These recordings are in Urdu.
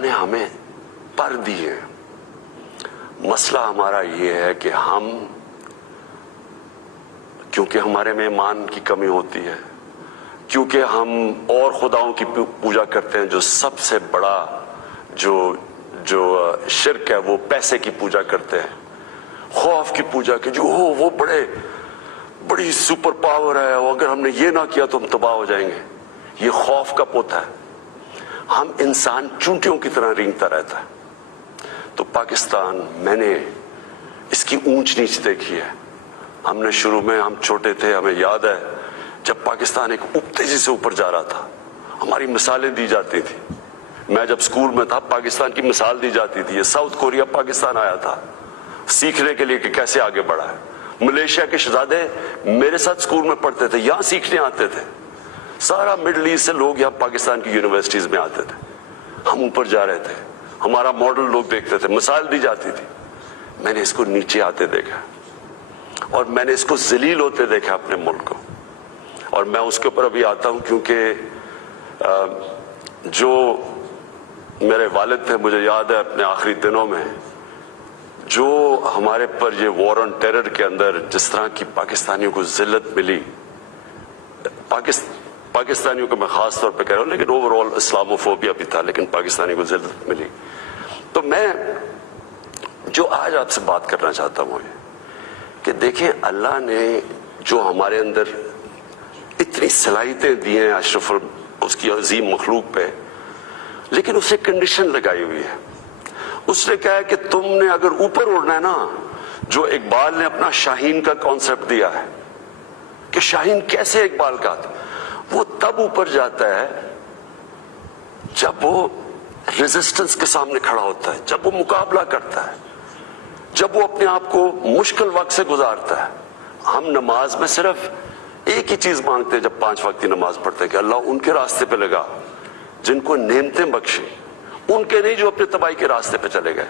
نے ہمیں پر دی ہے. مسئلہ ہمارا یہ ہے کہ ہم کیونکہ ہمارے میں ایمان کی کمی ہوتی ہے, کیونکہ ہم اور خداؤں کی پوجا کرتے ہیں, جو سب سے بڑا جو شرک ہے وہ پیسے کی پوجا کرتے ہیں, خوف کی پوجا کی, جو وہ بڑی سپر پاور ہے, اگر ہم نے یہ نہ کیا تو ہم تباہ ہو جائیں گے. یہ خوف کا پوتا ہے. ہم انسان چونٹیوں کی طرح رینگتا رہتا ہے. تو پاکستان میں نے اس کی اونچ نیچ دیکھی ہے. ہم نے شروع میں, ہم چھوٹے تھے, ہمیں یاد ہے جب پاکستان ایک تیزی سے اوپر جا رہا تھا, ہماری مثالیں دی جاتی تھی. میں جب اسکول میں تھا پاکستان کی مثال دی جاتی تھی. یہ ساؤتھ کوریا پاکستان آیا تھا سیکھنے کے لیے کہ کیسے آگے بڑھا ہے. ملیشیا کے شہزادے میرے ساتھ اسکول میں پڑھتے تھے, یہاں سیکھنے آتے تھے. سارا مڈل ایسٹ سے لوگ یہاں پاکستان کی یونیورسٹیز میں آتے تھے. ہم اوپر جا رہے تھے, ہمارا ماڈل لوگ دیکھتے تھے, مثال دی جاتی تھی. میں نے اس کو نیچے آتے دیکھا اور میں نے اس کو ذلیل ہوتے دیکھا اپنے ملک کو. اور میں اس کے اوپر ابھی آتا ہوں کیونکہ جو میرے والد تھے, مجھے یاد ہے اپنے آخری دنوں میں جو ہمارے پر یہ وار آن ٹیرر کے اندر جس طرح کی پاکستانیوں کو ذلت ملی, پاکستانیوں کو میں خاص طور پہ کہہ رہا ہوں, لیکن اوور آل اسلاموفوبیا بھی تھا, لیکن پاکستانیوں کو ذلت ملی. تو میں جو آج آپ سے بات کرنا چاہتا ہوں کہ دیکھیں اللہ نے جو ہمارے اندر اتنی صلاحیتیں دی ہیں اشرف اس کی عظیم مخلوق پہ, لیکن اسے کنڈیشن لگائی ہوئی ہے. اس نے کہا ہے کہ تم نے اگر اوپر اڑنا ہے نا, جو اقبال نے اپنا شاہین کا کانسیپٹ دیا ہے کہ شاہین کیسے اقبال کا تھا, وہ تب اوپر جاتا ہے جب وہ ریزسٹنس کے سامنے کھڑا ہوتا ہے, جب وہ مقابلہ کرتا ہے, جب وہ اپنے آپ کو مشکل وقت سے گزارتا ہے. ہم نماز میں صرف ایک ہی چیز مانگتے ہیں جب 5 وقت کی نماز پڑھتے ہیں کہ اللہ ان کے راستے پہ لگا جن کو نعمتیں بخشی, ان کے نہیں جو اپنے تباہی کے راستے پہ چلے گئے.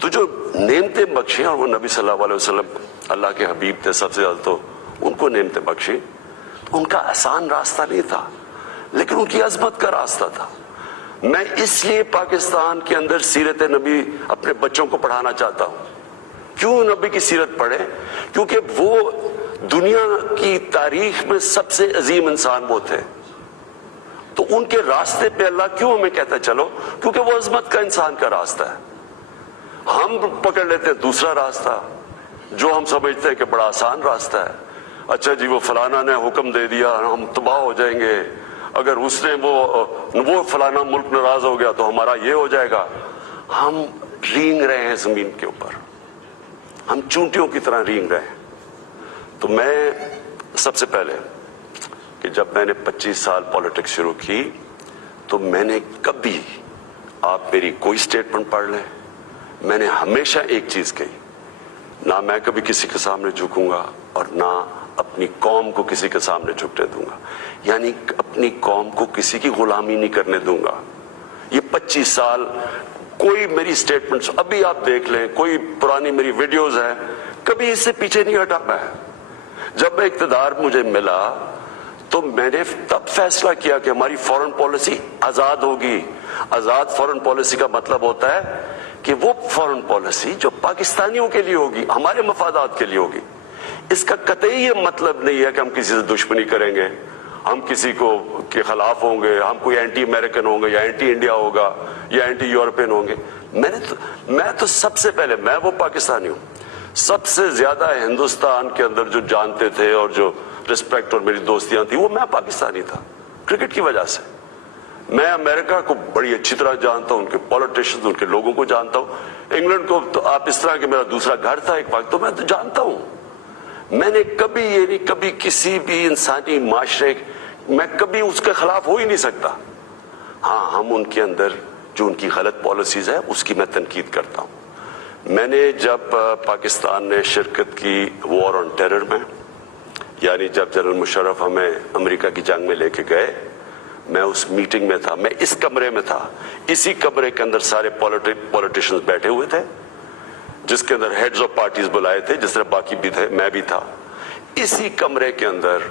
تو جو نعمتیں بخشی, اور وہ نبی صلی اللہ علیہ وسلم اللہ کے حبیب تھے سب سے زیادہ, تو ان کو نعمتیں بخشی. ان کا آسان راستہ نہیں تھا, لیکن ان کی عظمت کا راستہ تھا. میں اس لیے پاکستان کے اندر سیرت نبی اپنے بچوں کو پڑھانا چاہتا ہوں. کیوں نبی کی سیرت پڑھیں؟ کیونکہ وہ دنیا کی تاریخ میں سب سے عظیم انسان وہ تھے. تو ان کے راستے پہ اللہ کیوں ہمیں کہتا ہے چلو؟ کیونکہ وہ عظمت کا انسان کا راستہ ہے. ہم پکڑ لیتے ہیں دوسرا راستہ جو ہم سمجھتے ہیں کہ بڑا آسان راستہ ہے. اچھا جی, وہ فلانا نے حکم دے دیا, ہم تباہ ہو جائیں گے. اگر اس نے وہ فلانا ملک ناراض ہو گیا تو ہمارا یہ ہو جائے گا. ہم رینگ رہے ہیں زمین کے اوپر, ہم چونٹیوں کی طرح رینگ رہے ہیں. تو میں سب سے پہلے کہ جب میں نے 25 سال پالیٹکس شروع کی تو میں نے کبھی, آپ میری کوئی سٹیٹمنٹ پڑھ لیں, میں نے ہمیشہ ایک چیز کہی, نہ میں کبھی کسی کے سامنے جھکوں گا اور نہ اپنی قوم کو کسی کے سامنے جھکنے دوں گا. یعنی اپنی قوم کو کسی کی غلامی نہیں کرنے دوں گا. یہ 25 سال کوئی میری سٹیٹمنٹس ابھی آپ دیکھ لیں, کوئی پرانی میری ویڈیوز ہیں, کبھی اس سے پیچھے نہیں ہٹا میں. جب اقتدار مجھے ملا تو میں نے تب فیصلہ کیا کہ ہماری فورن پالیسی آزاد ہوگی. آزاد فورن پالیسی کا مطلب ہوتا ہے کہ وہ فورن پالیسی جو پاکستانیوں کے لیے ہوگی, ہمارے مفادات کے لیے ہوگی. اس کا قطعی یہ مطلب نہیں ہے کہ ہم کسی سے دشمنی کریں گے, ہم کسی کو کے خلاف ہوں گے, ہم کوئی اینٹی امریکن ہوں گے یا اینٹی انڈیا ہوگا یا اینٹی یورپین ہوں گے. میں تو سب سے پہلے, میں وہ پاکستانی ہوں سب سے زیادہ ہندوستان کے اندر جو جانتے تھے اور جو رسپیکٹ اور میری دوستیاں تھیں, وہ میں پاکستانی تھا کرکٹ کی وجہ سے. میں امریکہ کو بڑی اچھی طرح جانتا ہوں, ان کے پولیٹیشنز, ان کے لوگوں کو جانتا ہوں. انگلینڈ کو تو آپ اس طرح کہ میرا دوسرا گھر تھا ایک وقت, تو میں تو جانتا ہوں. میں نے کبھی یہ نہیں, کبھی کسی بھی انسانی معاشرے میں کبھی اس کے خلاف ہو ہی نہیں سکتا. ہاں, ہم ان کے اندر جو ان کی غلط پالیسیز ہے اس کی میں تنقید کرتا ہوں. میں نے جب پاکستان نے شرکت کی وار آن ٹیرر میں, یعنی جب جنرل مشرف ہمیں امریکہ کی جنگ میں لے کے گئے, میں اس میٹنگ میں تھا, میں اس کمرے میں تھا. اسی کمرے کے اندر سارے پولیٹیشنز بیٹھے ہوئے تھے, جس کے اندر ہیڈز آف پارٹیز بلائے تھے, جس طرح باقی بھی تھے, میں بھی تھا. اسی کمرے کے اندر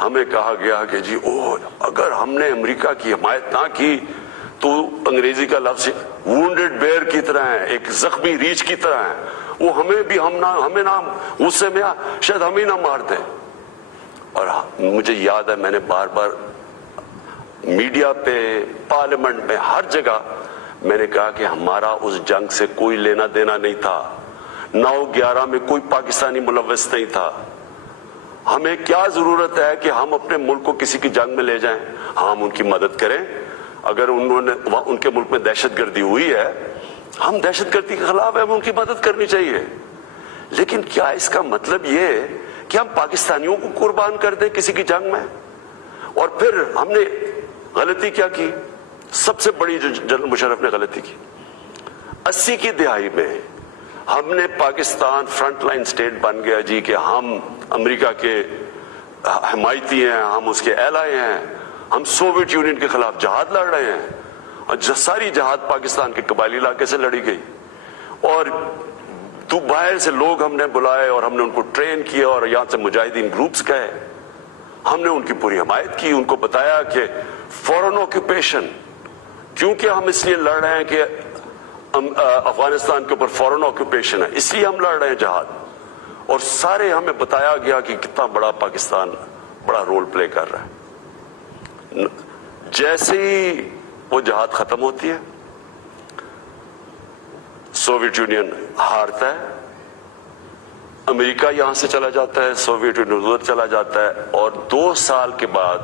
ہمیں کہا گیا کہ جی اگر ہم نے امریکہ کی حمایت نہ کی تو انگریزی کا لفظ وونڈڈ بیئر کی طرح ہے، ایک زخمی ریچھ کی طرح ہے، وہ ہمیں نہ غصے میں شاید ہمیں نہ مار دیں۔ اور مجھے یاد ہے میں نے بار بار میڈیا پہ، پارلیمنٹ میں، ہر جگہ میں نے کہا کہ ہمارا اس جنگ سے کوئی لینا دینا نہیں تھا، 9/11 میں کوئی پاکستانی ملوث نہیں تھا۔ ہمیں کیا ضرورت ہے کہ ہم اپنے ملک کو کسی کی جنگ میں لے جائیں؟ ہم ان کی مدد کریں، اگر ان کے ملک میں دہشت گردی ہوئی ہے، ہم دہشت گردی کے خلاف ہیں، ہمیں ان کی مدد کرنی چاہیے۔ لیکن کیا اس کا مطلب یہ ہے کہ ہم پاکستانیوں کو قربان کر دیں کسی کی جنگ میں؟ اور پھر ہم نے غلطی کیا کی؟ سب سے بڑی جو جنرل مشرف نے غلطی کی، 80 کی دہائی میں ہم نے پاکستان فرنٹ لائن سٹیٹ بن گیا جی کہ ہم امریکہ کے حمایتی ہیں، ہم اس کے ایلائی ہیں، ہم سوویت یونین کے خلاف جہاد لڑ رہے ہیں، اور ساری جہاد پاکستان کے قبائلی علاقے سے لڑی گئی، اور تو باہر سے لوگ ہم نے بلائے اور ہم نے ان کو ٹرین کیا اور یہاں سے مجاہدین گروپس گئے، ہم نے ان کی پوری حمایت کی، ان کو بتایا کہ فورن آکوپیشن، کیونکہ ہم اس لیے لڑ رہے ہیں کہ افغانستان کے اوپر فورن آکوپیشن ہے، اس لیے ہم لڑ رہے ہیں جہاد، اور سارے ہمیں بتایا گیا کہ کتنا بڑا پاکستان بڑا رول پلے کر رہا ہے۔ جیسے ہی وہ جہاد ختم ہوتی ہے، سوویت یونین ہارتا ہے، امریکہ یہاں سے چلا جاتا ہے، سوویت یونین ادھر چلا جاتا ہے، اور 2 سال کے بعد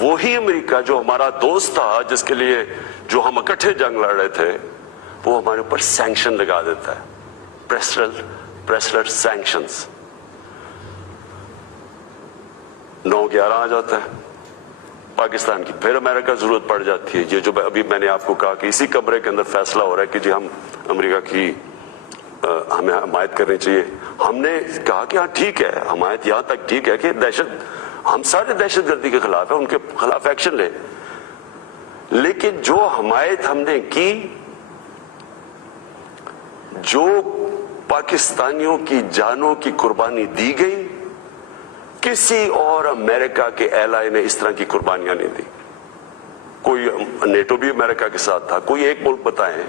وہی امریکہ جو ہمارا دوست تھا، جس کے لیے جو ہم اکٹھے جنگ لڑ رہے تھے، وہ ہمارے اوپر سینکشن لگا دیتا ہے، پریسلر سینکشنز۔ 9/11 آ جاتا ہے، پاکستان کی پھر امریکہ ضرورت پڑ جاتی ہے۔ یہ جو ابھی میں نے آپ کو کہا کہ اسی کمرے کے اندر فیصلہ ہو رہا ہے کہ جی ہم امریکہ کی ہمیں حمایت کرنی چاہیے، ہم نے کہا کہ ہاں ٹھیک ہے، حمایت یہاں تک ٹھیک ہے کہ ہم سارے دہشت گردی کے خلاف ہیں، ان کے خلاف ایکشن لیں، لیکن جو حمایت ہم نے کی، جو پاکستانیوں کی جانوں کی قربانی دی گئی، کسی اور امریکہ کے ایلائی نے اس طرح کی قربانیاں نہیں دی۔ کوئی نیٹو بھی امریکہ کے ساتھ تھا، کوئی ایک ملک بتائیں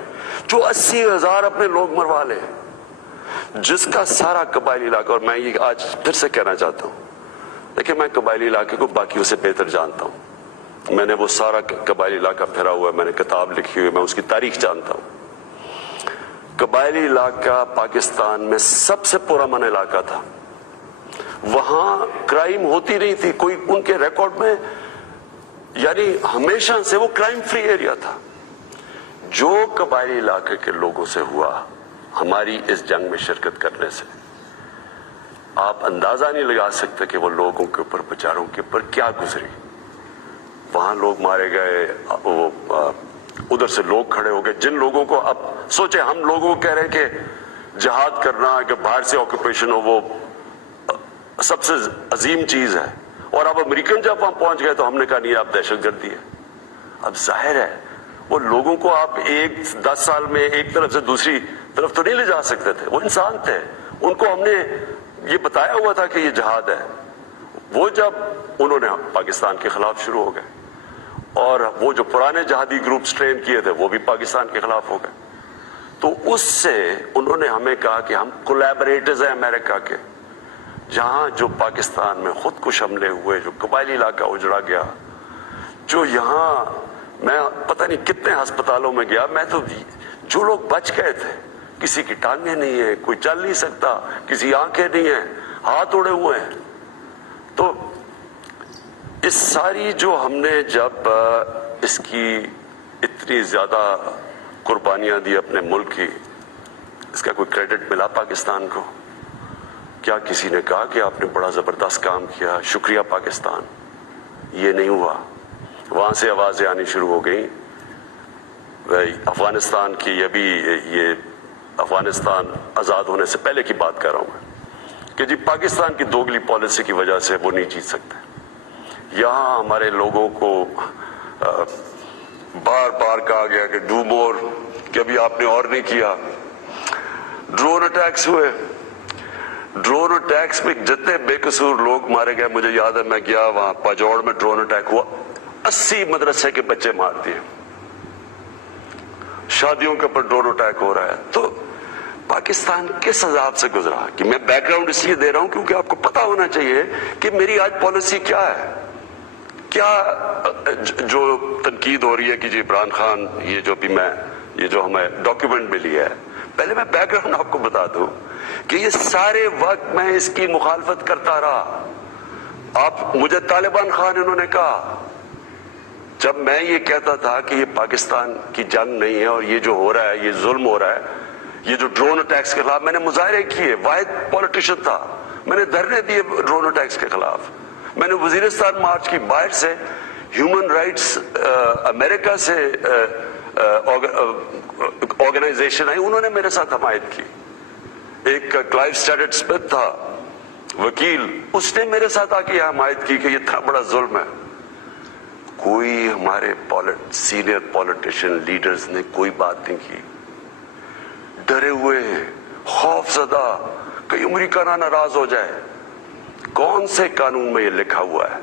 جو 80,000 اپنے لوگ مروا لے، جس کا سارا قبائلی علاقہ، اور میں یہ آج پھر سے کہنا چاہتا ہوں، دیکھیں میں قبائلی علاقے کو باقیوں سے بہتر جانتا ہوں، میں نے وہ سارا قبائلی علاقہ پھرا ہوا ہے، میں نے کتاب لکھی ہوئی، میں اس کی تاریخ جانتا ہوں۔ قبائلی علاقہ پاکستان میں سب سے پرامن علاقہ تھا، وہاں کرائم ہوتی نہیں تھی، کوئی ان کے ریکارڈ میں، یعنی ہمیشہ سے وہ کرائم فری ایریا تھا۔ جو قبائلی علاقے کے لوگوں سے ہوا ہماری اس جنگ میں شرکت کرنے سے، آپ اندازہ نہیں لگا سکتے کہ وہ لوگوں کے اوپر، بیچاروں کے اوپر کیا گزری۔ وہاں لوگ مارے گئے، وہ ادھر سے لوگ کھڑے ہو گئے، جن لوگوں کو، اب سوچیں ہم لوگوں کو کہہ رہے ہیں کہ جہاد کرنا، کہ باہر سے آکوپیشن ہو، وہ سب سے عظیم چیز ہے، اور اب امریکن جب وہاں پہنچ گئے تو ہم نے کہا نہیں آپ دہشت گردی ہے۔ اب ظاہر ہے وہ لوگوں کو آپ 10 سال میں ایک طرف سے دوسری طرف تو نہیں لے جا سکتے تھے، وہ انسان تھے، ان کو ہم نے یہ بتایا ہوا تھا کہ یہ جہاد ہے۔ وہ جب انہوں نے پاکستان کے خلاف شروع ہو گئے، اور وہ جو پرانے جہادی گروپس ٹرین کیے تھے وہ بھی پاکستان کے خلاف ہو گئے، تو اس سے انہوں نے ہمیں کہا کہ ہم کولیبریٹرز ہیں امریکہ کے، جہاں جو پاکستان میں خود کش حملے ہوئے، جو قبائلی علاقہ اجڑا گیا، جو یہاں میں پتہ نہیں کتنے ہسپتالوں میں گیا، میں تو جو لوگ بچ گئے تھے، کسی کی ٹانگیں نہیں ہیں، کوئی چل نہیں سکتا، کسی آنکھیں نہیں ہیں، ہاتھ اڑے ہوئے ہیں، تو اس ساری جو ہم نے جب اس کی اتنی زیادہ قربانیاں دی اپنے ملک کی، اس کا کوئی کریڈٹ ملا پاکستان کو؟ کیا کسی نے کہا کہ آپ نے بڑا زبردست کام کیا، شکریہ پاکستان؟ یہ نہیں ہوا۔ وہاں سے آوازیں آنی شروع ہو گئیں، افغانستان کی، یہ افغانستان آزاد ہونے سے پہلے کی بات کر رہا ہوں میں، کہ جی پاکستان کی دوگلی پالیسی کی وجہ سے وہ نہیں جیت سکتے۔ یہاں ہمارے لوگوں کو بار بار کہا گیا کہ ڈو مور، کہ ابھی آپ نے اور نہیں کیا۔ ڈرون اٹیکس ہوئے، ڈرون اٹیکس میں جتنے بے قصور لوگ مارے گئے، مجھے یاد ہے میں گیا وہاں پاجوڑ میں ڈرون اٹیک ہوا، 80 مدرسے کے بچے مار دیے، شادیوں کے اوپر ڈرون اٹیک ہو رہا ہے. تو پاکستان کس عذاب سے گزرا؟ کہ میں بیک گراؤنڈ اس لیے دے رہا ہوں کیونکہ آپ کو پتا ہونا چاہیے کہ میری آج پالیسی کیا ہے. کیا جو تنقید ہو رہی ہے کہ جی عمران خان یہ جو ہمیں ڈاکیومنٹ ملی ہے، پہلے میں بیک گراؤنڈ آپ کو بتا دوں کہ یہ سارے وقت میں اس کی مخالفت کرتا رہا. آپ مجھے طالبان خان انہوں نے کہا، جب میں یہ کہتا تھا کہ یہ پاکستان کی جنگ نہیں ہے اور یہ جو ہو رہا ہے یہ ظلم ہو رہا ہے، یہ جو ڈرون اٹیکس کے خلاف میں نے مظاہرے کیے، واحد پولیٹیشین تھا، میں نے دھرنے دیے ڈرون اٹیکس کے خلاف. میں نے وزیرستان مارچ کی، باہر سے ہیومن رائٹس امریکہ سے آرگنائزیشن آئی، انہوں نے میرے ساتھ حمایت کی. ایک کلائیو اسٹیڈٹ اسمتھ تھا وکیل، اس نے میرے ساتھ آ کے حمایت کی کہ یہ اتنا بڑا ظلم ہے. کوئی ہمارے سینئر پولیٹیشین لیڈرز نے کوئی بات نہیں کی. ڈرے ہوئے ہیں، خوف زدہ، کہ امریکہ نہ ناراض ہو جائے. کون سے قانون میں یہ لکھا ہوا ہے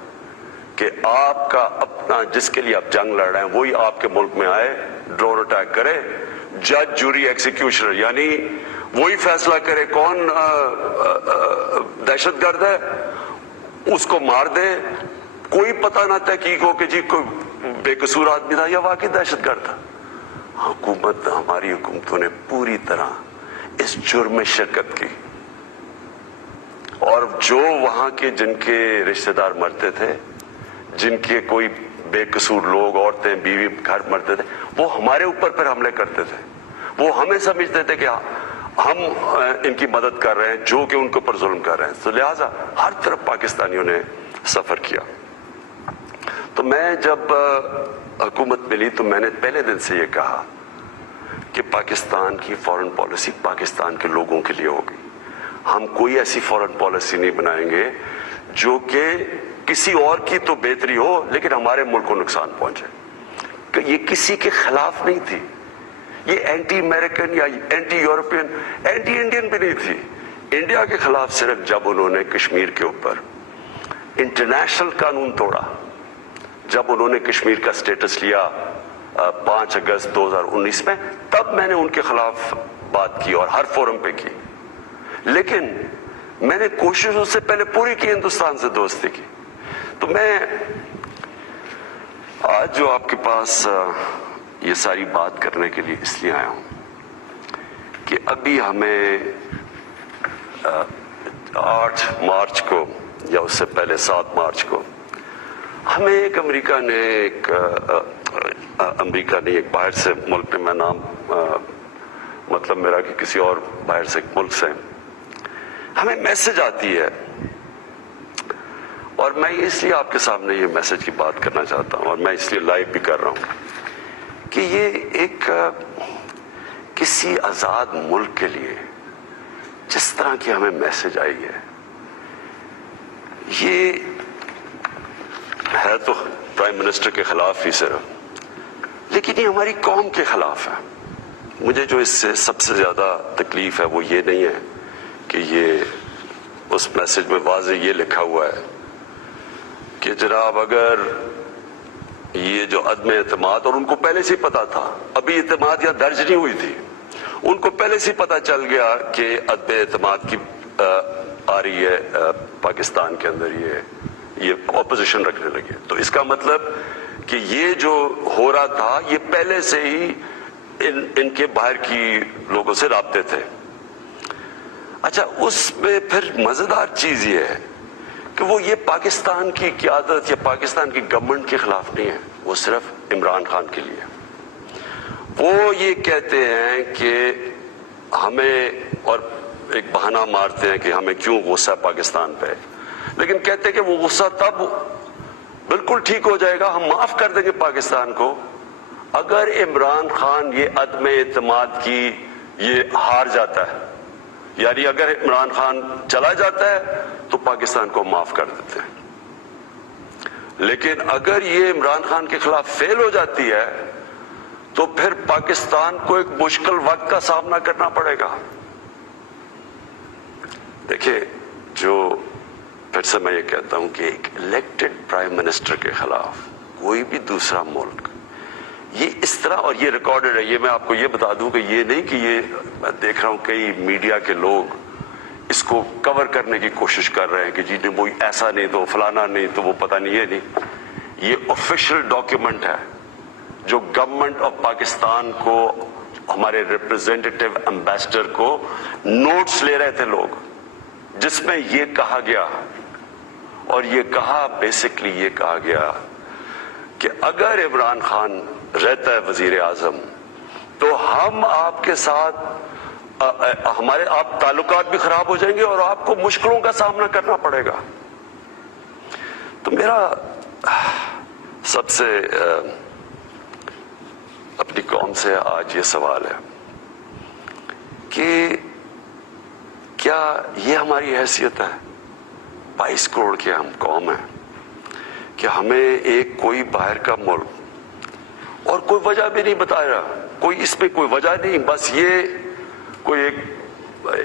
کہ آپ کا اپنا جس کے لیے آپ جنگ لڑ رہے ہیں وہی آپ کے ملک میں آئے، ڈرون اٹیک کرے، جج جوری ایکسیکیوشنر یعنی وہی فیصلہ کرے کون دہشت گرد ہے، اس کو مار دے، کوئی پتہ نہ تحقیق ہو کہ جی کوئی بے قصور آدمی تھا یا واقعی دہشت گرد تھا. ہماری حکومتوں نے پوری طرح اس جرم میں شرکت کی، اور جو وہاں کے جن کے رشتہ دار مرتے تھے، جن کے کوئی بے قصور لوگ، عورتیں، بیوی، گھر مرتے تھے، وہ ہمارے اوپر پھر حملے کرتے تھے. وہ ہمیں سمجھتے تھے کہ ہم ان کی مدد کر رہے ہیں جو کہ ان کے اوپر ظلم کر رہے ہیں. تو لہٰذا ہر طرف پاکستانیوں نے سفر کیا. تو میں جب حکومت ملی تو میں نے پہلے دن سے یہ کہا کہ پاکستان کی فارن پالیسی پاکستان کے لوگوں کے لیے ہوگی. ہم کوئی ایسی فارن پالیسی نہیں بنائیں گے جو کہ کسی اور کی تو بہتری ہو لیکن ہمارے ملک کو نقصان پہنچے. کہ یہ کسی کے خلاف نہیں تھی، یہ اینٹی امریکن یا اینٹی یورپین، اینٹی انڈین بھی نہیں تھی. انڈیا کے خلاف صرف جب انہوں نے کشمیر کے اوپر انٹرنیشنل قانون توڑا، جب انہوں نے کشمیر کا سٹیٹس لیا 5 اگست 2019 میں، تب میں نے ان کے خلاف بات کی اور ہر فورم پہ کی. لیکن میں نے کوشش اس سے پہلے پوری کی ہندوستان سے دوستی کی. تو میں آج جو آپ کے پاس یہ ساری بات کرنے کے لیے اس لیے آیا ہوں کہ ابھی ہمیں 8 مارچ کو یا اس سے پہلے 7 مارچ کو ہمیں ایک امریکہ نے ایک باہر سے ملک نے، میں نام مطلب میرا کہ کسی اور باہر سے ایک ملک سے ہمیں میسج آتی ہے، اور میں اس لیے آپ کے سامنے یہ میسج کی بات کرنا چاہتا ہوں اور میں اس لیے لائیو بھی کر رہا ہوں کہ یہ ایک کسی آزاد ملک کے لیے جس طرح کی ہمیں میسج آئی ہے، یہ ہے تو پرائم منسٹر کے خلاف ہی صرف، لیکن یہ ہماری قوم کے خلاف ہے. مجھے جو اس سے سب سے زیادہ تکلیف ہے وہ یہ نہیں ہے کہ یہ اس میسج میں واضح یہ لکھا ہوا ہے کہ جناب اگر یہ جو عدم اعتماد، اور ان کو پہلے سے پتا تھا، ابھی اعتماد یا درج نہیں ہوئی تھی، ان کو پہلے سے پتا چل گیا کہ عدم اعتماد کی آ رہی ہے پاکستان کے اندر، یہ اپوزیشن رکھنے لگے. تو اس کا مطلب کہ یہ جو ہو رہا تھا یہ پہلے سے ہی ان کے باہر کی لوگوں سے رابطے تھے. اچھا، اس میں پھر مزیدار چیز یہ ہے کہ وہ یہ پاکستان کی قیادت یا پاکستان کی گورنمنٹ کے خلاف نہیں ہے، وہ صرف عمران خان کے لیے. وہ یہ کہتے ہیں کہ ہمیں، اور ایک بہانہ مارتے ہیں کہ ہمیں کیوں غصہ پاکستان پہ، لیکن کہتے ہیں کہ وہ غصہ تب بالکل ٹھیک ہو جائے گا، ہم معاف کر دیں گے پاکستان کو اگر عمران خان یہ عدم اعتماد کی یہ ہار جاتا ہے. یعنی اگر عمران خان چلا جاتا ہے تو پاکستان کو معاف کر دیتے ہیں، لیکن اگر یہ عمران خان کے خلاف فیل ہو جاتی ہے تو پھر پاکستان کو ایک مشکل وقت کا سامنا کرنا پڑے گا. دیکھیں، جو پھر سے میں یہ کہتا ہوں کہ ایک الیکٹڈ پرائم منسٹر کے خلاف کوئی بھی دوسرا ملک یہ اس طرح، اور یہ ریکارڈڈ ہے، یہ میں آپ کو یہ بتا دوں کہ یہ نہیں کہ یہ میں دیکھ رہا ہوں کئی میڈیا کے لوگ اس کو کور کرنے کی کوشش کر رہے ہیں کہ جی وہ ایسا نہیں تو فلانا نہیں تو وہ پتہ نہیں، یہ نہیں، یہ آفیشیل ڈاکیومنٹ ہے جو گورنمنٹ آف پاکستان کو، ہمارے ریپرزینٹیٹیو امبیسڈر کو نوٹس لے رہے تھے لوگ، جس میں یہ کہا گیا، اور یہ کہا بیسکلی یہ کہا گیا کہ اگر عمران خان رہتا ہے وزیر اعظم تو ہم آپ کے ساتھ ہمارے آپ تعلقات بھی خراب ہو جائیں گے اور آپ کو مشکلوں کا سامنا کرنا پڑے گا۔ تو میرا سب سے اپنی قوم سے آج یہ سوال ہے کہ کیا یہ ہماری حیثیت ہے؟ 22 کروڑ کے ہم قوم ہیں کہ ہمیں ایک کوئی باہر کا ملک، اور کوئی وجہ بھی نہیں بتا رہا، کوئی اس پہ کوئی وجہ نہیں، بس یہ کوئی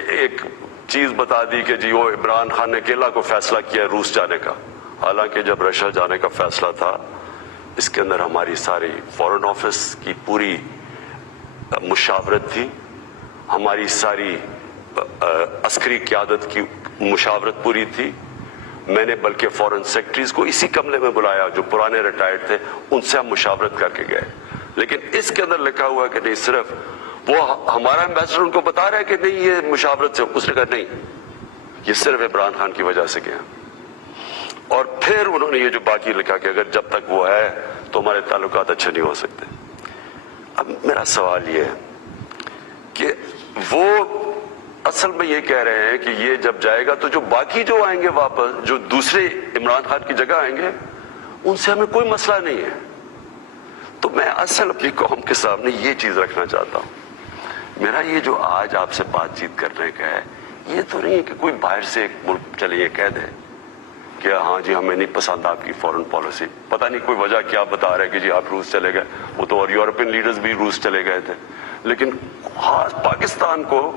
ایک چیز بتا دی کہ جی وہ عمران خان نے اکیلا کو فیصلہ کیا روس جانے کا، حالانکہ جب رشیا جانے کا فیصلہ تھا اس کے اندر ہماری ساری فورن آفس کی پوری مشاورت تھی، ہماری ساری عسکری قیادت کی مشاورت پوری تھی۔ میں نے بلکہ فورن سیکرٹریز کو اسی کمرے میں بلایا جو پرانے ریٹائرڈ تھے، ان سے ہم مشاورت کر کے گئے، لیکن اس کے اندر لکھا ہوا ہے کہ نہیں، صرف وہ ہمارا ایمبیسڈر ان کو بتا رہا ہے کہ نہیں یہ مشاورت سے، اس نے کہا نہیں یہ صرف عمران خان کی وجہ سے گیا، اور پھر انہوں نے یہ جو باقی لکھا کہ اگر جب تک وہ ہے تو ہمارے تعلقات اچھے نہیں ہو سکتے۔ اب میرا سوال یہ ہے کہ وہ اصل میں یہ کہہ رہے ہیں کہ یہ جب جائے گا تو جو باقی جو آئیں گے واپس، جو دوسرے عمران خان کی جگہ آئیں گے، ان سے ہمیں کوئی مسئلہ نہیں ہے۔ تو میں اصل اپنی قوم کے سامنے یہ چیز رکھنا چاہتا ہوں، میرا یہ جو آج آپ سے بات چیت کرنے کا ہے، یہ تو نہیں ہے کہ کوئی باہر سے ایک ملک چلے یہ کہہ دے کہ ہاں جی ہمیں نہیں پسند آپ کی فورن پالیسی، پتہ نہیں کوئی وجہ کیا بتا رہے کہ جی آپ روس چلے گئے، وہ تو اور یورپین لیڈرز بھی روس چلے گئے تھے، لیکن خاص پاکستان کو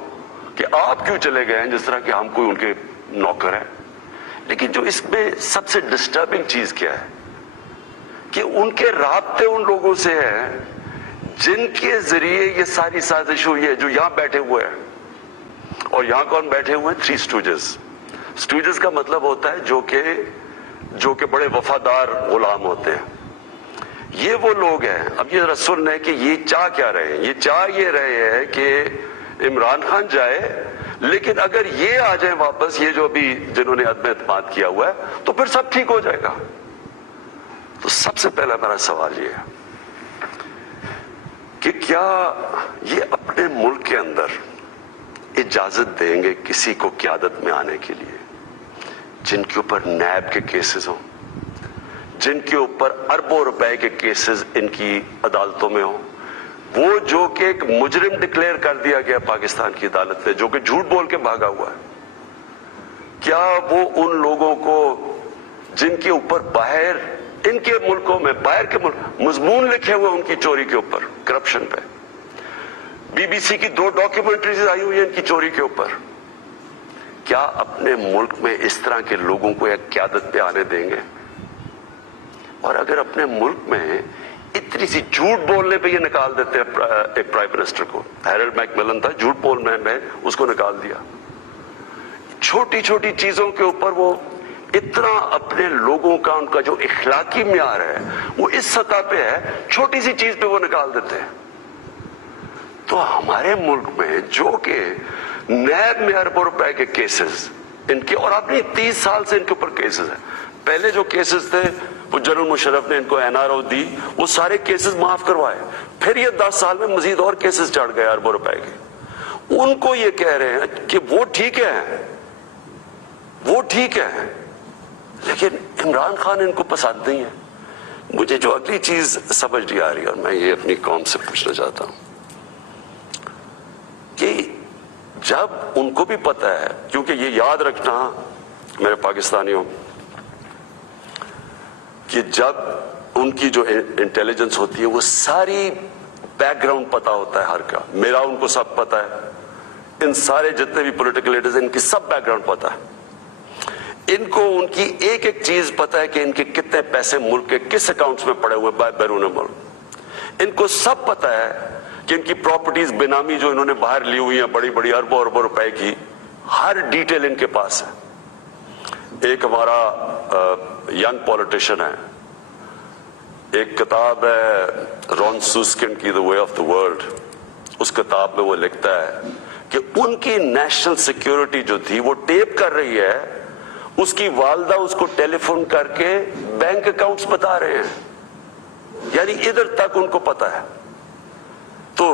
کہ آپ کیوں چلے گئے ہیں، جس طرح کہ ہم کوئی ان کے نوکر ہیں۔ لیکن جو اس میں سب سے ڈسٹربنگ چیز کیا ہے کہ ان کے رابطے ان لوگوں سے ہیں جن کے ذریعے یہ ساری سازش ہوئی ہے، جو یہاں بیٹھے ہوئے ہیں، اور یہاں کون بیٹھے ہوئے ہیں؟ 3 اسٹوجز۔ اسٹوجز کا مطلب ہوتا ہے جو کہ بڑے وفادار غلام ہوتے ہیں، یہ وہ لوگ ہیں۔ اب یہ ذرا سن لیں کہ یہ چاہ کیا رہے ہیں، یہ چاہ یہ رہے ہیں کہ عمران خان جائے، لیکن اگر یہ آ جائیں واپس، یہ جو ابھی جنہوں نے عدم اعتماد کیا ہوا ہے، تو پھر سب ٹھیک ہو جائے گا۔ تو سب سے پہلا میرا سوال یہ ہے کہ کیا یہ اپنے ملک کے اندر اجازت دیں گے کسی کو قیادت میں آنے کے لیے جن کے اوپر نیب کے کیسز ہوں، جن کے اوپر اربوں روپے کے کیسز ان کی عدالتوں میں ہوں، وہ جو کہ ایک مجرم ڈکلیئر کر دیا گیا پاکستان کی عدالت نے، جو کہ جھوٹ بول کے بھاگا ہوا ہے، کیا وہ ان لوگوں کو جن کے اوپر باہر ان کے ملکوں میں، باہر کے ملک مضمون لکھے ہوئے ان کی چوری کے اوپر، کرپشن پہ، بی بی سی کی 2 ڈاکیومنٹریز آئی ہوئی ہیں ان کی چوری کے اوپر، کیا اپنے ملک میں اس طرح کے لوگوں کو ایک قیادت پہ آنے دیں گے؟ اور اگر اپنے ملک میں اتنی سی جھوٹ بولنے پہ یہ نکال دیتے ہیں ایک پرائم منسٹر کو، ہیرلڈ میک ملن تھا، جھوٹ بولنے میں اس کو نکال دیا، چھوٹی چھوٹی چیزوں کے اوپر وہ اتنا اپنے لوگوں کا، ان کا جو اخلاقی معیار ہے وہ اس سطح پہ ہے، چھوٹی سی چیز پہ وہ نکال دیتے ہیں۔ تو ہمارے ملک میں جو کہ نیب میں اربوں روپے کے کیسز ان کے، اور اپنی 30 سال سے ان کے اوپر کیسز ہیں، پہلے جو کیسز تھے وہ جنرل مشرف نے ان کو این آر او دی، وہ سارے کیسز معاف کروائے، پھر یہ 10 سال میں مزید اور کیسز چڑھ گئے اربوں روپے کے، ان کو یہ کہہ رہے ہیں کہ وہ ٹھیک ہے، وہ ٹھیک ہے، لیکن عمران خان ان کو پسند نہیں ہے۔ مجھے جو اگلی چیز سمجھ نہیں آ رہی، اور میں یہ اپنی قوم سے پوچھنا چاہتا ہوں کہ جب ان کو بھی پتہ ہے، کیونکہ یہ یاد رکھنا میرے پاکستانیوں کہ جب ان کی جو انٹیلیجنس ہوتی ہے وہ ساری بیک گراؤنڈ پتا ہوتا ہے ہر کا، میرا ان کو سب پتا ہے، ان سارے جتنے بھی پولیٹیکل لیڈرز ان کی سب بیک گراؤنڈ پتا ہے، ان کو ان کی ایک ایک چیز پتا ہے کہ ان کے کتنے پیسے ملک کے کس اکاؤنٹس میں پڑے ہوئے بیرون ملک، ان کو سب پتا ہے کہ ان کی پراپرٹیز بینامی جو انہوں نے باہر لی ہوئی ہیں بڑی بڑی اربوں اربوں روپے کی، ہر ڈیٹیل ان کے پاس ہے۔ ایک ہمارا ینگ پولیٹیشین ہے، ایک کتاب ہے رون سوسکن کی The Way of the World، اس کتاب میں وہ لکھتا ہے کہ ان کی نیشنل سیکیورٹی جو تھی وہ ٹیپ کر رہی ہے، اس کی والدہ اس کو ٹیلی فون کر کے بینک اکاؤنٹس بتا رہے ہیں، یعنی ادھر تک ان کو پتا ہے۔ تو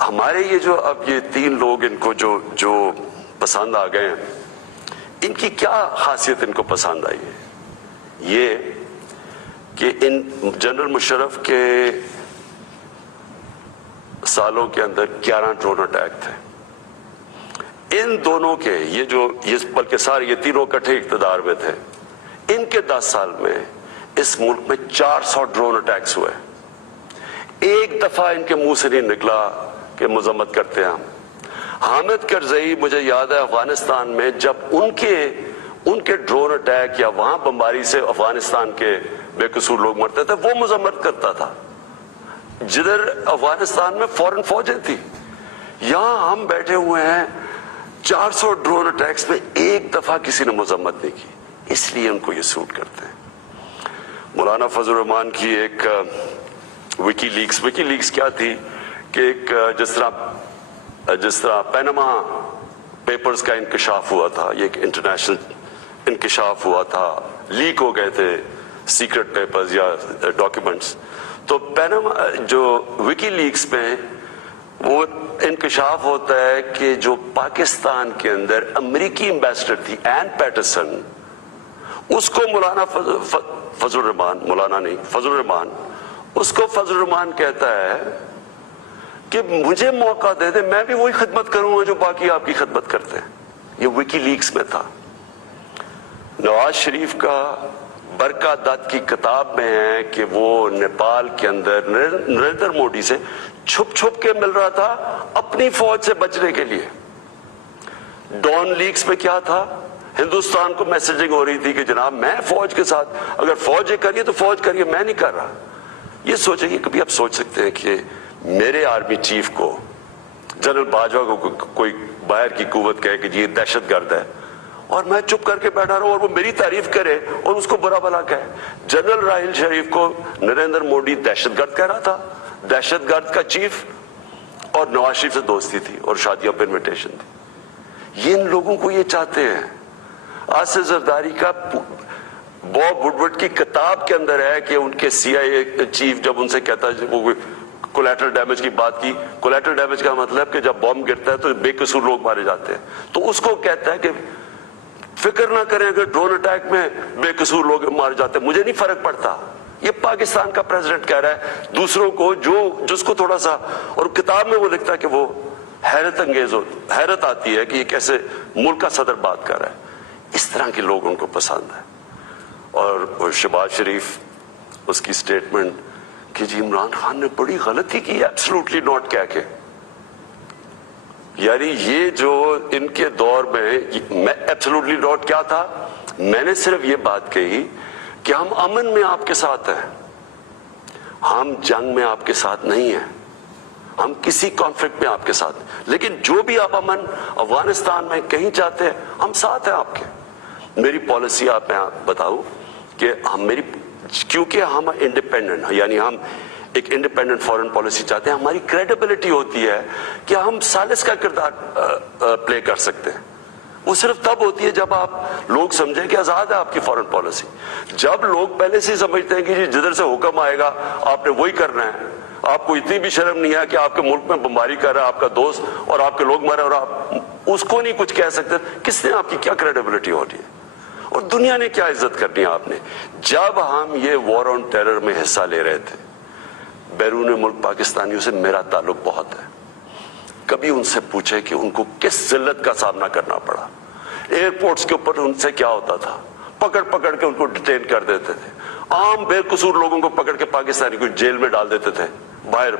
ہمارے یہ جو اب یہ 3 لوگ ان کو جو پسند آ گئے ہیں، ان کی کیا خاصیت ان کو پسند آئی ہے؟ یہ کہ ان جنرل مشرف کے سالوں کے اندر 11 ڈرون اٹیک تھے، ان دونوں کے بلکہ سارے یہ تینوں اکٹھے اقتدار میں تھے، ان کے 10 سال میں اس ملک میں 400 ڈرون اٹیکس ہوئے، ایک دفعہ ان کے منہ سے نہیں نکلا کہ مذمت کرتے ہیں ہم۔ حامد کرزئی مجھے یاد ہے افغانستان میں جب ان کے ڈرون اٹیک یا وہاں بمباری سے افغانستان کے بے قصور لوگ مرتے تھے، وہ مذمت کرتا تھا، جدھر افغانستان میں فورن فوجیں تھی۔ یہاں ہم بیٹھے ہوئے ہیں 400 ڈرون اٹیکس میں ایک دفعہ کسی نے مذمت نہیں کی، اس لیے ان کو یہ سوٹ کرتے ہیں۔ مولانا فضل الرحمان کی ایک وکی لیکس کیا تھی کہ ایک جس طرح پینما پیپرز کا انکشاف ہوا تھا، یہ ایک انٹرنیشنل انکشاف ہوا تھا، لیک ہو گئے تھے سیکرٹ پیپرز یا ڈاکیومنٹس، تو پینما جو وکی لیکس میں وہ انکشاف ہوتا ہے کہ جو پاکستان کے اندر امریکی ایمبیسڈر تھی این پیٹرسن، اس کو مولانا فضل الرحمان اس کو فضل الرحمان کہتا ہے کہ مجھے موقع دے دے، میں بھی وہی خدمت کروں گا جو باقی آپ کی خدمت کرتے ہیں۔ یہ وکی لیکس میں تھا۔ نواز شریف کا برکا دت کی کتاب میں ہے کہ وہ نیپال کے اندر نریندر مودی سے چھپ چھپ کے مل رہا تھا اپنی فوج سے بچنے کے لیے۔ ڈان لیکس میں کیا تھا؟ ہندوستان کو میسجنگ ہو رہی تھی کہ جناب میں فوج کے ساتھ، اگر فوج یہ کریے تو فوج کریے، میں نہیں کر رہا۔ یہ سوچیں گے، کبھی آپ سوچ سکتے ہیں کہ میرے آرمی چیف کو، جنرل باجوہ کو کوئی باہر کی قوت کہے کہ یہ دہشت گرد ہے اور میں چپ کر کے بیٹھا رہا ہوں اور وہ میری تعریف کرے اور اس کو برا بھلا کہے؟ جنرل راحیل شریف کو نریندر مودی دہشت گرد کہہ رہا تھا، دہشت گرد کا چیف، اور نواز شریف سے دوستی تھی اور شادیوں پہ انویٹیشن تھی۔ یہ ان لوگوں کو یہ چاہتے ہیں۔ آصف زرداری کا باب وڈورڈ کی کتاب کے اندر ہے کہ ان کے سی آئی اے چیف جب ان سے کہتا ہے، وہ کولیٹرل ڈیمیج کی بات کی، کولیٹرل ڈیمیج کا مطلب کہ جب بم گرتا ہے تو بے قصور لوگ مارے جاتے ہیں، تو اس کو کہتا ہے کہ فکر نہ کریں اگر ڈرون اٹیک میں بے قصور لوگ مارے جاتے ہیں، مجھے نہیں فرق پڑتا۔ یہ پاکستان کا پریزیڈنٹ کہہ رہا ہے دوسروں کو، جس کو تھوڑا سا، اور کتاب میں وہ لکھتا ہے کہ وہ حیرت آتی ہے کہ یہ کیسے ملک کا صدر بات کر رہا ہے۔ اس طرح کے لوگ ان کو پسند ہے۔ اور شہباز شریف، اس کی سٹیٹمنٹ کہ جی عمران خان نے بڑی غلطی کی ایبسلوٹلی ناٹ کہہ کے، یعنی یہ جو ان کے دور میں ایبسلوٹلی ناٹ کیا تھا، میں نے صرف یہ بات کہی کہ ہم امن میں آپ کے ساتھ ہیں، ہم جنگ میں آپ کے ساتھ نہیں ہیں، ہم کسی کانفلکٹ میں آپ کے ساتھ، لیکن جو بھی آپ امن افغانستان میں کہیں چاہتے ہیں ہم ساتھ ہیں آپ کے۔ میری پالیسی آپ میں بتاؤں کہ کیونکہ ہم انڈیپینڈنٹ، یعنی ہم ایک انڈیپینڈنٹ فورن پالیسی چاہتے ہیں، ہماری کریڈیبلٹی ہوتی ہے کہ ہم ثالث کا کردار پلے کر سکتے ہیں۔ وہ صرف تب ہوتی ہے جب آپ لوگ سمجھیں کہ آزاد ہے آپ کی فورن پالیسی۔ جب لوگ پہلے سے سمجھتے ہیں کہ جی جدھر سے حکم آئے گا آپ نے وہی کرنا ہے، آپ کو اتنی بھی شرم نہیں ہے کہ آپ کے ملک میں بمباری کر رہا ہے آپ کا دوست اور آپ کے لوگ مرے اور آپ اس کو نہیں کچھ کہہ سکتے، کس نے آپ کی کیا کریڈیبلٹی ہو رہی ہے اور دنیا نے کیا عزت کرنی ہے آپ نے؟ جب ہم یہ وار آن ٹیرر میں حصہ لے رہے تھے، بیرون ملک پاکستانیوں سے میرا تعلق بہت ہے، کبھی ان سے پوچھے کہ ان کو کس ذلت کا سامنا کرنا پڑا۔ ایئرپورٹس کے اوپر ان سے کیا ہوتا تھا، پکڑ پکڑ کے ان کو ڈیٹین کر دیتے تھے، عام بے قصور لوگوں کو پکڑ کے پاکستانی کو جیل میں ڈال دیتے تھے باہر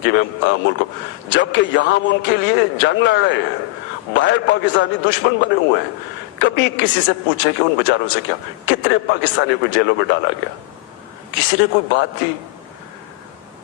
کے ملکوں، جبکہ یہاں ہم ان کے لیے جنگ لڑ رہے ہیں، باہر پاکستانی دشمن بنے ہوئے ہیں۔ کبھی کسی سے پوچھے کہ ان بیچاروں سے کیا، کتنے پاکستانیوں کو جیلوں میں ڈالا گیا، کسی نے کوئی بات کی؟